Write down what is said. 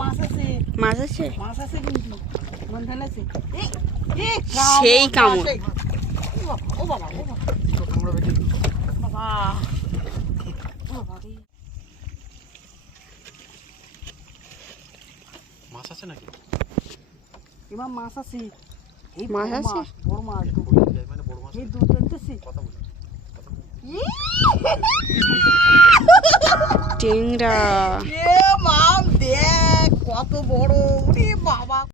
মাছ আছে, মাছ আছে, মাছ আছে কিন্তু বন্ধন আছে। সেই কামড়। ও বাবা, ও বাবা, বাবা, ও বাবা রে। মাছ আছে নাকি? এবার মাছ আছে, এই মাছ আছে? বড় মাছ, মানে বড় মাছ এই দুধ দেখতেছি। কথা বলি টেংরা। এ মাম দেখ কত বড় রে বাবা।